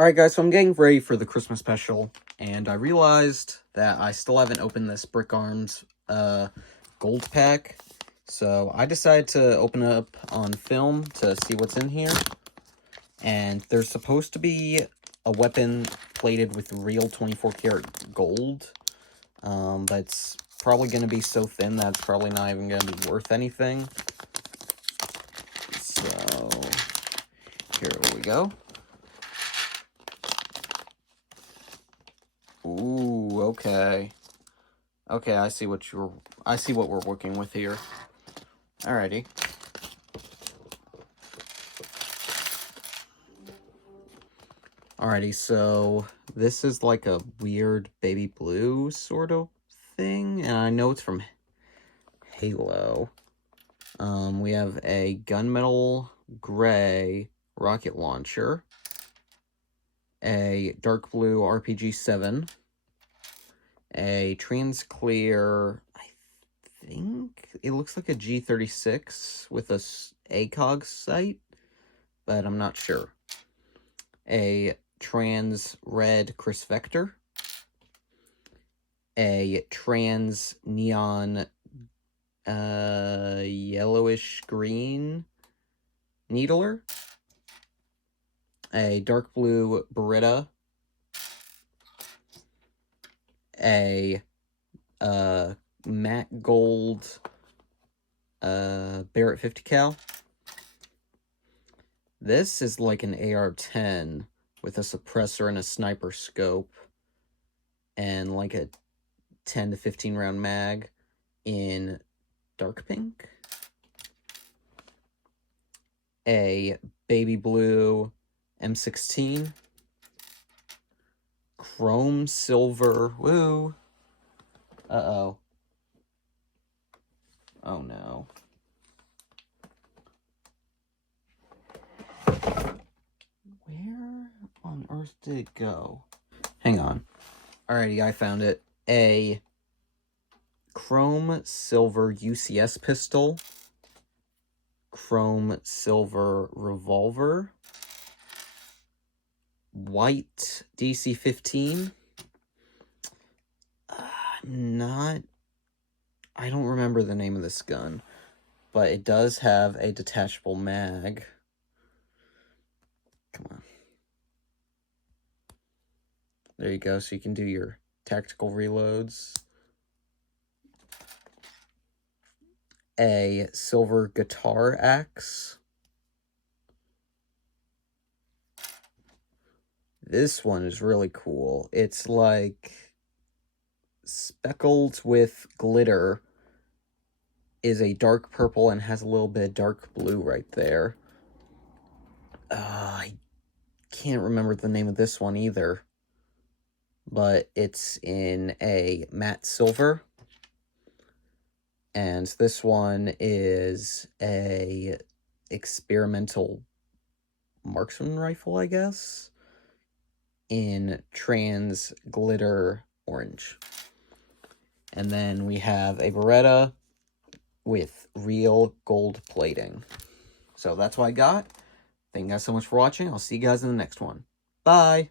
Alright guys, so I'm getting ready for the Christmas special, and I realized that I still haven't opened this Brickarms gold pack, so I decided to open it up on film to see what's in here, and there's supposed to be a weapon plated with real 24 karat gold, but it's probably going to be so thin that it's probably not even going to be worth anything. So, here we go. Ooh, okay. Okay, I see what we're working with here. Alrighty. Alrighty, so this is like a weird baby blue sort of thing, and I know it's from Halo. We have a gunmetal gray rocket launcher, a dark blue RPG-7, a trans clear, I think it looks like a G36 with a ACOG sight, but I'm not sure. A trans red Chris Vector, a trans neon yellowish green needler, a dark blue Beretta, a matte gold Barrett 50 cal. This is like an AR-10 with a suppressor and a sniper scope and like a 10 to 15 round mag in dark pink. A baby blue M16. Chrome silver, woo. Uh-oh. Oh no. Where on earth did it go? Hang on. Alrighty, I found it. A chrome silver UCS pistol, chrome silver revolver, white DC-15. I don't remember the name of this gun, but it does have a detachable mag. Come on. There you go, so you can do your tactical reloads. A silver guitar axe. This one is really cool. It's like speckled with glitter, is a dark purple and has a little bit of dark blue right there. I can't remember the name of this one either, but it's in a matte silver. And this one is a experimental marksman rifle, I guess, in trans glitter orange. And then we have a Beretta with real gold plating. So that's what I got. Thank you guys so much for watching. I'll see you guys in the next one. Bye!